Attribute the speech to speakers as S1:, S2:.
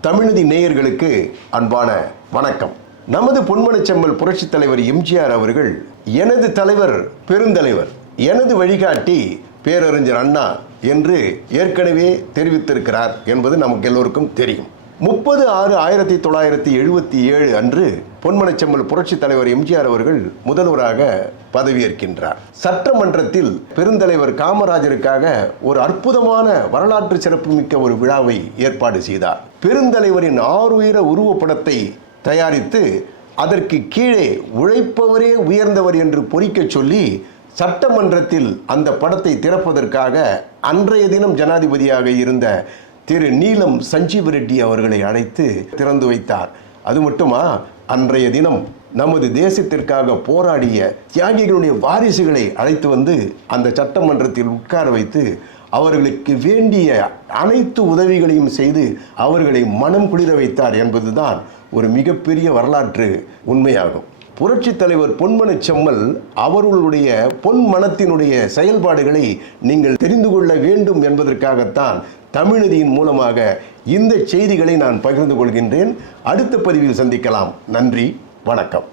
S1: தமிழ்நதி நேயர்களுக்கு அன்பான வணக்கம். நமது பொன்மனச்செம்மல் புரட்சித் தலைவர் எம்ஜிஆர் அவர்கள் எனது தலைவர் பெருந்தலைவர் எனது வழிகாட்டி பேரறிஞர் அண்ணா என்று ஏற்கனவே தெரிவித்திருக்கிறார் என்பது நமக்கு எல்லோருக்கும் தெரியும். முப்பது ஆறு ஆயிரத்தி தொள்ளாயிரத்தி எழுபத்தி ஏழு அன்று பொன்மனச்செம்மல் புரட்சித் தலைவர் எம்ஜிஆர் அவர்கள் முதல்வராக பதவியேற்கின்றார். சட்டமன்றத்தில் பெருந்தலைவர் காமராஜருக்காக ஒரு அற்புதமான வரலாற்று சிறப்புமிக்க ஒரு விழாவை ஏற்பாடு செய்தார். பெருந்தலைவரின் ஆறுயிர உருவப்படத்தை தயாரித்து அதற்கு கீழே உழைப்பவரே உயர்ந்தவர் என்று பொறிக்கச் சொல்லி சட்டமன்றத்தில் அந்த படத்தை திறப்பதற்காக அன்றைய தினம் ஜனாதிபதியாக இருந்த திரு நீலம் சஞ்சீவ ரெட்டி அவர்களை அழைத்து திறந்து வைத்தார். அது மட்டுமா? அன்றைய தினம் நமது தேசத்திற்காக போராடிய தியாகிகளுடைய வாரிசுகளை அழைத்து வந்து அந்த சட்டமன்றத்தில் உட்கார வைத்து அவர்களுக்கு வேண்டிய அனைத்து உதவிகளையும் செய்து அவர்களை மனம் குளிர வைத்தார் என்பதுதான் ஒரு மிகப்பெரிய வரலாற்று உண்மையாகும். புரட்சி தலைவர் பொன்மனச் செம்மல் அவர்களுடைய பொன் மனத்தினுடைய செயல்பாடுகளை நீங்கள் தெரிந்து கொள்ள வேண்டும் என்பதற்காகத்தான் தமிழதியின் மூலமாக இந்த செய்திகளை நான் பகிர்ந்து கொள்கின்றேன். அடுத்த பதிவில் சந்திக்கலாம். நன்றி. வணக்கம்.